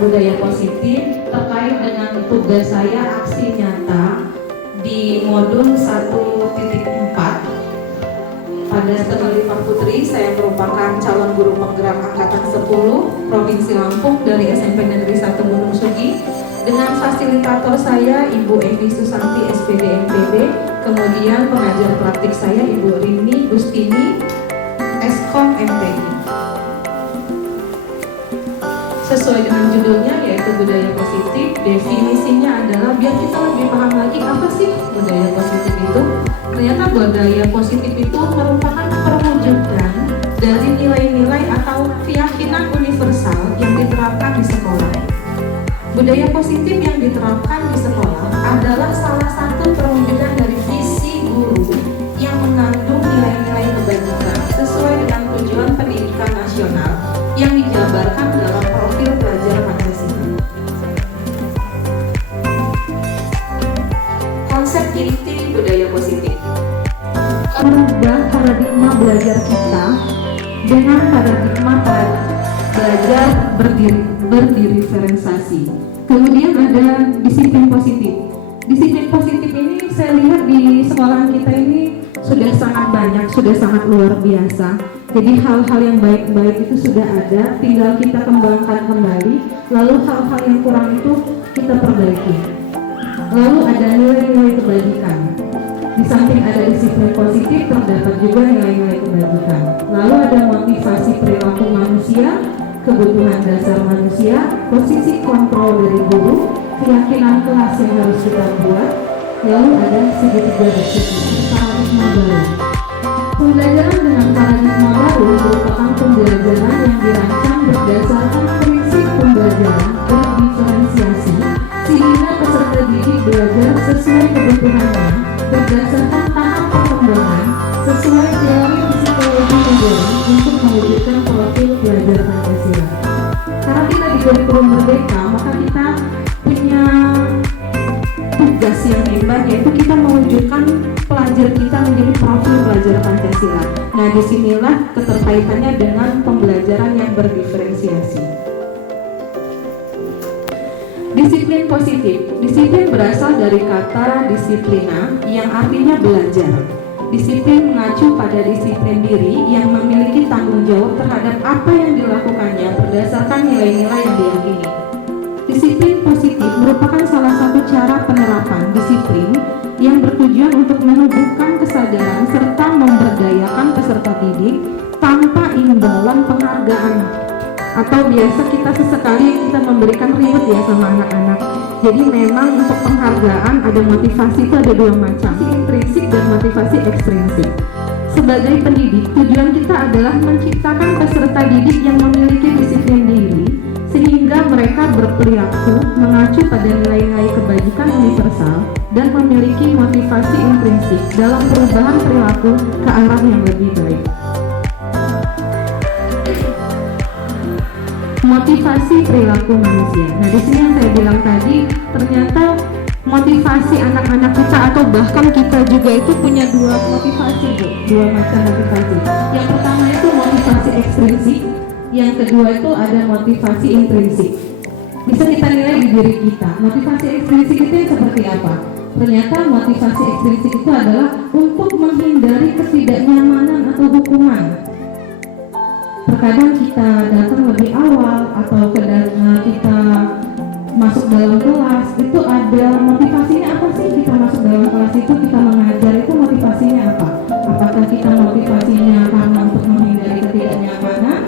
budaya positif terkait dengan tugas saya aksi nyata di modul 1.4 pada studi Pak Putri. Saya merupakan calon guru penggerak angkatan 10 Provinsi Lampung dari SMP Negeri 1 Gunung Sugi dengan fasilitator saya Ibu Evi Susanti SPD MPD, kemudian pengajar praktik saya Ibu Rini Gustini Eskom MPI. Sesuai dengan judulnya yaitu budaya positif, definisinya adalah biar kita lebih paham lagi apa sih budaya positif itu. Ternyata budaya positif itu merupakan perwujudan dari nilai-nilai atau keyakinan universal yang diterapkan di sekolah. Budaya positif yang diterapkan di sekolah adalah salah satu perwujudan dari visi guru yang mengandung nilai-nilai kebajikan sesuai dengan tujuan pendidikan nasional yang dijabarkan dalam profil pelajar Pancasila. Konsep inti budaya positif merubah paradigma belajar kita dengan paradigma belajar berdiferensiasi. Kemudian ada disiplin positif. Disiplin positif ini saya lihat di sekolah kita ini sudah sangat banyak, sudah sangat luar biasa. Jadi hal-hal yang baik-baik itu sudah ada, tinggal kita kembangkan kembali. Lalu hal-hal yang kurang itu kita perbaiki. Lalu ada nilai-nilai kebajikan. Di samping ada disiplin positif, terdapat juga nilai-nilai kebajikan. Lalu ada motivasi perilaku manusia, kebutuhan dasar manusia, posisi kontrol dari guru, keyakinan kelas yang harus kita buat. Lalu ada segitiga disiplin, paradigma baru. Pembelajaran dengan paradigma baru merupakan pembelajaran yang dirancang berdasarkan prinsip pembelajaran berdiferensiasi, sehingga peserta didik belajar sesuai kebutuhannya berdasarkan tahap perkembangan sesuai teori psikologi modern untuk mewujudkan profil pelajar Pancasila. Karena kita di kurikulum Merdeka, maka kita punya tugas yang hebat, yaitu kita mewujudkan pelajar kita menjadi profil pelajar Pancasila. Nah, disinilah keterkaitannya dengan pembelajaran yang berdiferensiasi. Disiplin positif. Disiplin berasal dari kata disiplina yang artinya belajar. Disiplin mengacu pada disiplin diri yang memiliki tanggung jawab terhadap apa yang dilakukannya berdasarkan nilai-nilai yang diyakini. Disiplin positif merupakan salah satu cara penerapan disiplin yang bertujuan untuk menumbuhkan kesadaran serta memberdayakan peserta didik tanpa imbalan penghargaan. Atau biasa kita sesekali kita memberikan reward ya sama anak-anak. Jadi memang untuk penghargaan ada motivasi itu ada dua macam, intrinsik dan motivasi ekstrinsik. Sebagai pendidik, tujuan kita adalah menciptakan peserta didik yang memiliki disiplin diri sehingga mereka berperilaku mengacu pada nilai-nilai kebajikan universal dan memiliki motivasi intrinsik dalam perubahan perilaku ke arah yang lebih baik. Motivasi perilaku manusia. Nah, di sini yang saya bilang tadi, ternyata motivasi anak-anak kita atau bahkan kita juga itu punya dua motivasi, Bu. Dua macam motivasi. Yang pertama itu motivasi ekstrinsik, yang kedua itu ada motivasi intrinsik. Bisa kita nilai di diri kita. Motivasi ekstrinsik itu seperti apa? Ternyata motivasi ekstrinsik itu adalah untuk menghindari ketidaknyamanan atau hukuman. Terkadang kita datang lebih awal atau kita masuk dalam kelas itu ada motivasinya apa sih kita masuk dalam kelas itu kita mengajar itu motivasinya apa? Apakah kita motivasinya karena untuk menghindari ketidaknyamanan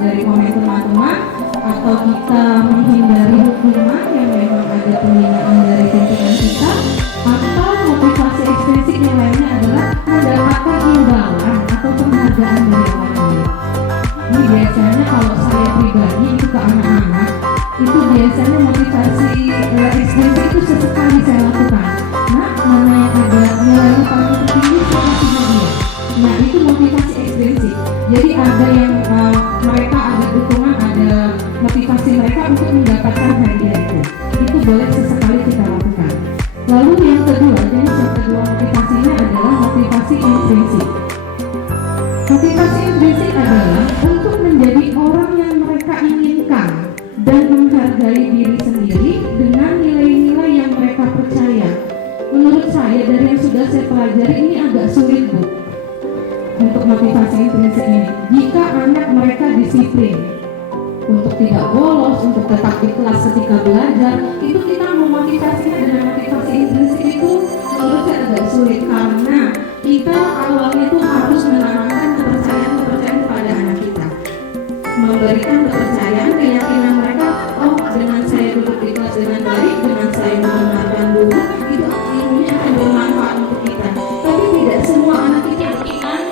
dari komen teman-teman atau kita menghindari hukuman yang memang ada pembinaan dari pimpinan kita atau motivasi ekstrinsik yang lainnya adalah mendapatkan imbalan atau penghargaan dari orang lain. Ini biasanya kalau saya pribadi itu ke anak-anak itu biasanya motivasi ekstrinsik itu sesekali saya lakukan. Nah, mana yang ada nilainya paling tinggi saya kasih hadiah. Nah, itu motivasi ekstrinsik. Jadi ada yang mereka ada dukungan, ada motivasi mereka untuk mendapatkan hadiah itu. Itu boleh sesekali kita lakukan. Lalu yang kedua, jenis yang kedua motivasinya adalah motivasi intrinsik. Motivasi intrinsik adalah untuk menjadi orang yang mereka inginkan dan menghargai diri sendiri dengan nilai-nilai yang mereka percaya. Menurut saya dari yang sudah saya pelajari ini agak sulit, Bu, untuk motivasi intrinsik ini. Jika anak mereka disiplin untuk tidak bolos, untuk tetap di kelas ketika belajar, itu kita memotivasinya dengan motivasi intrinsik itu menurut saya agak sulit karena kita awalnya itu harus menanamkan kepercayaan kepada anak kita, memberikan kepercayaan, keyakinan mereka, oh dengan saya duduk di kelas dengan baik, dengan saya mendengarkan dulu, itu ilmunya akan bermanfaat untuk kita. Tapi tidak semua anak kita keyakinan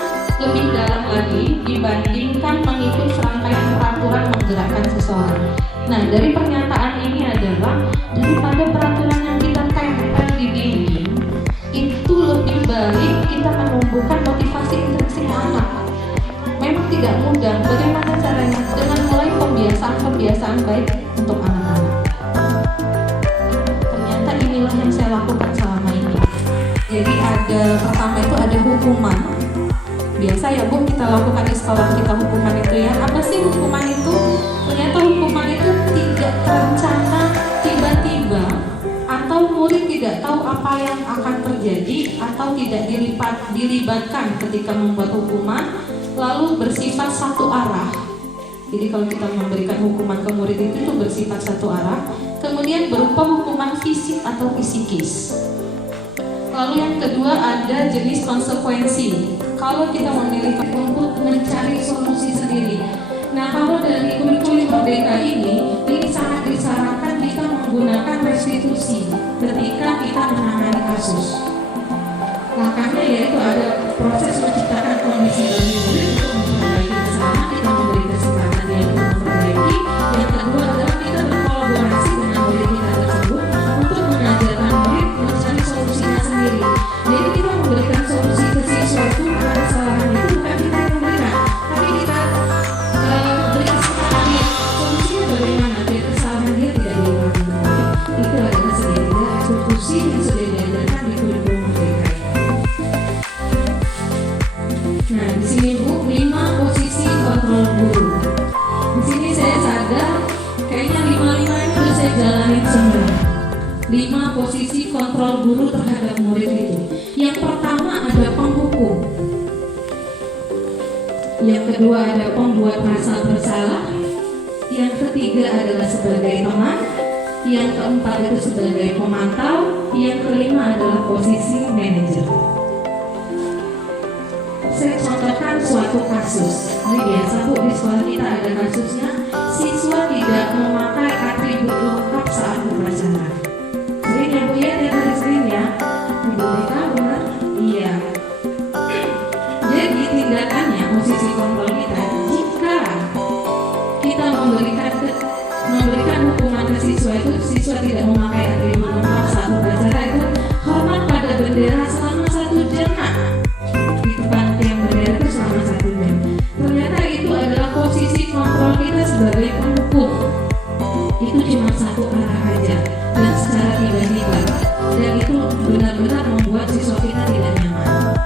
lebih dalam lagi dibandingkan mengikut serangkaian peraturan menggerakkan seseorang. Nah, dari pernyataan ini adalah daripada peraturan yang kita tempel di dinding, itu lebih baik kita menumbuhkan motivasi intrinsik anak. Memang tidak mudah. Bagaimana caranya? Dengan mulai pembiasaan baik untuk anak-anak. Ternyata inilah yang saya lakukan selama ini. Jadi pertama itu ada hukuman. Biasa ya Bu, kita lakukan di sekolah kita hukuman itu ya. Apa sih hukuman itu? Ternyata hukuman itu tidak terencana tiba-tiba, atau murid tidak tahu apa yang akan terjadi atau tidak dilibatkan ketika membuat hukuman, lalu bersifat satu arah. Jadi kalau kita memberikan hukuman ke murid itu bersifat satu arah, kemudian berupa hukuman fisik atau psikis. Lalu yang kedua ada jenis konsekuensi. Kalau kita memilih untuk mencari solusi sendiri. Nah, kalau dari kurikulum Merdeka ini sangat disarankan kita menggunakan restitusi ketika kita menangani kasus. Makanya yaitu ada proses menciptakan kondisi bagi murid untuk memperbaiki kesalahan, kita memberi kesempatan dia untuk memperbaiki. Yang kedua adalah kita berkolaborasi dengan murid kita tersebut untuk mengajarkan murid mencari solusinya sendiri. Jadi kita memberikan solusi ke siswa itu karena kesalahan itu bukan kita yang memberikan, tapi kita beri kesempatan dia solusinya bagaimana biar kesalahan dia tidak diulangi kembali. Itu adalah sebagai restitusi yang sudah diajarkan di kurikulum Merdeka. Nah, di sini Bu, 5 posisi kontrol guru. Di sini saya sadar kayaknya 5 ini udah saya jalanin semua. 5 posisi kontrol guru terhadap murid itu. Yang pertama ada penghukum. Yang kedua ada pembuat merasa bersalah. Yang ketiga adalah sebagai teman. Yang keempat itu sebagai pemantau. Yang kelima adalah posisi manajer. Saya contohkan suatu kasus. Ini biasa Bu, di sekolah kita ada kasusnya siswa tidak memakai atribut lengkap saat upacara. Sering ya Bu ya, tiap hari Senin ya. Ibu Rika benar? Iya. Jadi tindakannya posisi kontrol kita, jika kita memberikan hukuman ke siswa itu, siswa tidak memakai atribut lengkap saat upacara itu, hormat pada bendera selama 1 jam. Di depan tiang bendera itu selama 1 jam. Ternyata itu adalah posisi kontrol kita sebagai penghukum. Itu cuma satu arah aja dan secara tiba-tiba, dan itu benar-benar membuat siswa kita tidak nyaman.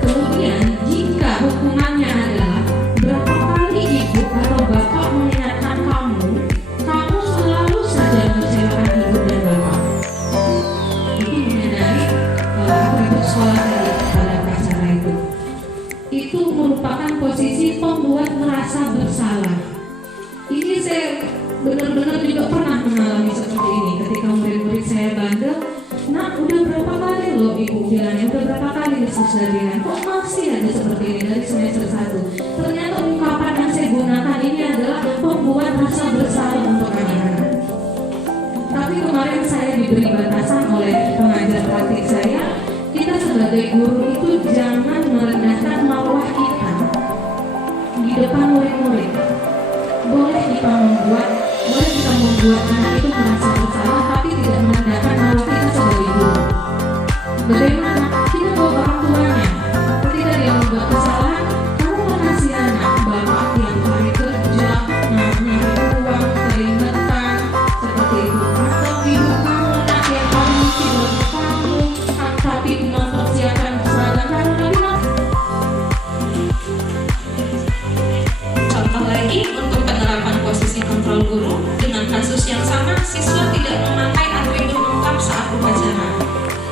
Kemudian jika hukumannya adalah berapa kali ibu atau bapak mengingatkan kamu selalu saja mengecewakan ibu dan bapak, itu mengenai atribut sekolah tadi pada acara itu merupakan posisi pembuat merasa bersalah. Ini saya benar-benar juga pernah mengalami seperti ini ketika murid-murid saya bandel. Nah, udah berapa kali loh ibu bilangnya, udah berapa kali diskusikan, kok masih ada seperti ini dari semester 1. Ternyata ungkapan yang saya gunakan ini adalah pembuat rasa bersalah untuk anak-anak. Tapi kemarin saya diberi batasan oleh pengajar praktik saya, kita sebagai guru itu jangan merendahkan marwah kita di depan murid-murid. Boleh kita membuat anak itu merasa bersalah, tapi tidak merendahkan marwah kita sebagai guru. Bagaimana? Kita bawa orang tuanya. Ketika dia membuat kesalahan, kamu mengasih anak bapak yang hari kerja, nyari uang, keringetan, seperti itu. Atau ibu kamu nak yang paling mesti bagi kamu, tapi mempersiapkan kesalahan kamu lagi. Contoh lagi untuk penerapan posisi kontrol guru dengan kasus yang sama, siswa tidak memakai atribut lengkap saat upacara.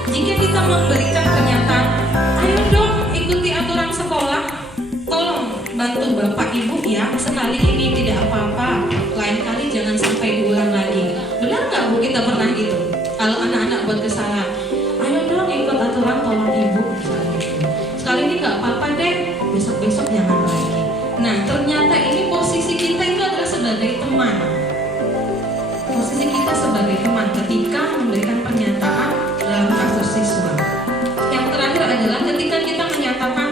Jika kita memberikan pernyataan, ayo dong ikuti aturan sekolah, tolong bantu bapak ibu ya, sekali ini tidak apa-apa, lain kali jangan sampai diulang lagi. Benar nggak Bu kita pernah gitu? Kalau anak-anak buat kesalahan, ayo dong ikut aturan, tolong ibu, misalnya gitu. Sekali ini nggak apa-apa deh, besok-besok jangan lagi. Nah, ternyata ini posisi kita itu adalah sebagai teman. Posisi kita sebagai teman ketika memberikan pernyataan dalam kasus siswa. Yang terakhir adalah ketika kita menyatakan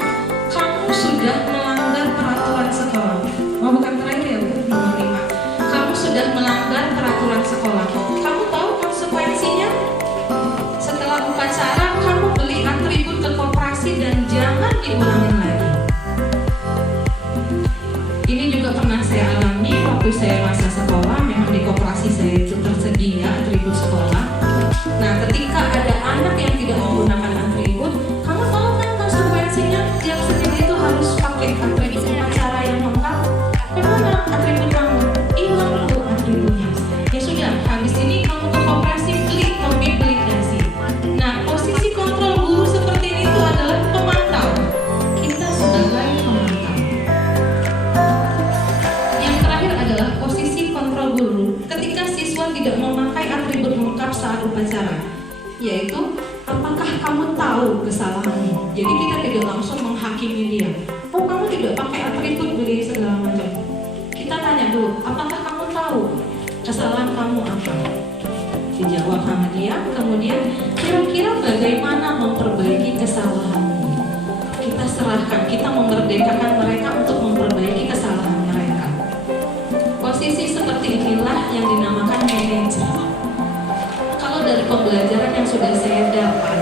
kamu sudah melanggar peraturan sekolah. Oh, bukan terakhir ya Bu, nomor 5. Kamu sudah melanggar peraturan sekolah. Kamu tahu konsekuensinya? Setelah upacara kamu beli atribut ke koperasi dan jangan diulangi lagi. Ini juga pernah saya alami waktu saya masa sekolah. Memang di koperasi saya itu tersedia atribut sekolah. Nah, ketika ada anak yang tidak menggunakan atribut, kamu tahu kan konsekuensinya? Tiap Senin itu harus pakai atribut upacara yang lengkap. Kemana atribut kamu? Hilang dulu atributnya. Ya sudah, habis ini kamu ke koperasi beli topi, beli dasi. Nah, posisi kontrol guru seperti ini itu adalah pemantau. Kita sebagai pemantau. Yang terakhir adalah posisi kontrol guru ketika siswa tidak memakai atribut lengkap saat upacara, yaitu apakah kamu tahu kesalahanmu. Jadi kita tidak langsung menghakimi dia. Oh, kamu tidak pakai atribut beli segala macam. Kita tanya dulu, apakah kamu tahu kesalahan kamu apa? Dijawab sama dia, kemudian kira-kira bagaimana memperbaiki kesalahanmu. Kita serahkan, kita memerdekakan mereka untuk memperbaiki kesalahan mereka. Posisi seperti inilah yang dinamakan manajer. Kalau dari pembelajaran yang sudah saya dapat,